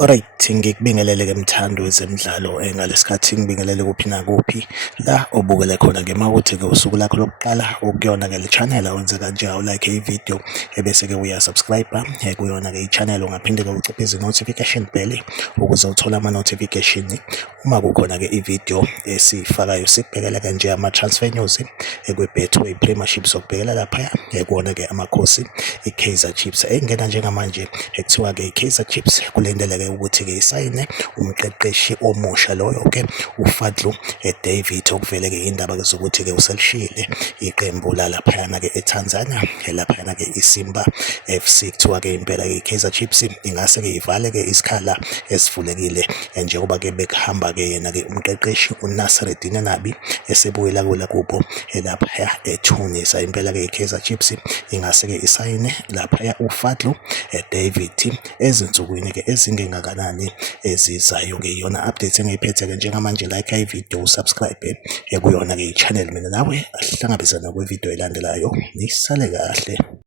Alright, ngikubingelele-ke mthando wezemidlalo ngalesikhathi ngibingelele kuphi nakuphi la obukele khona-ke mawukuthi-ke usuku lakho lokuqala ukuyona-ke le channel awenze kanje awulike ividiyo ebese-ke uyasubscribe kuyona-ke i-channel ungaphinde-ke uciphe izi-notification bell ukuze uthole ama-notification uma kukhona-ke ividiyo esiyifakayo. Sikubhekela kanje ama-transfer news kwe-Betway Premiership, sokubhekela laphaya kuwona-ke amakhosi i-Kaizer Chiefs engena njengamanje ekuthiwa-ke i-Kaizer Chiefs kulindeleke ukuthi-ke isayine umqeqeshi omusha loyo-ke uFadlu David, okuvele-ke indaba-ke zokuthi-ke uselishiyile iqembu laphayana-ke eTanzania laphayana-ke iSimba FC. Kuthiwa-ke impela-ke i-Kaizer Chiefs ingase-ke ivale-ke isikhala esivulekile njengoba-ke bekuhamba-ke yena-ke umqeqeshi uNasereddine Nabi esebuyela kubo laphaya eTunis. Impela-ke i-Kaizer Chiefs ingase-ke isayine laphaya uFadlu David ezinsukwini-ke ezingengakanani ezizayo-ke. Iyona update engiyiphethe-ke njengamanje. Like ividiyo, usubscribe kuyona-ke i-channel, mina nawe asihlangabezana kwividiyo elandelayo. Nisale kahle.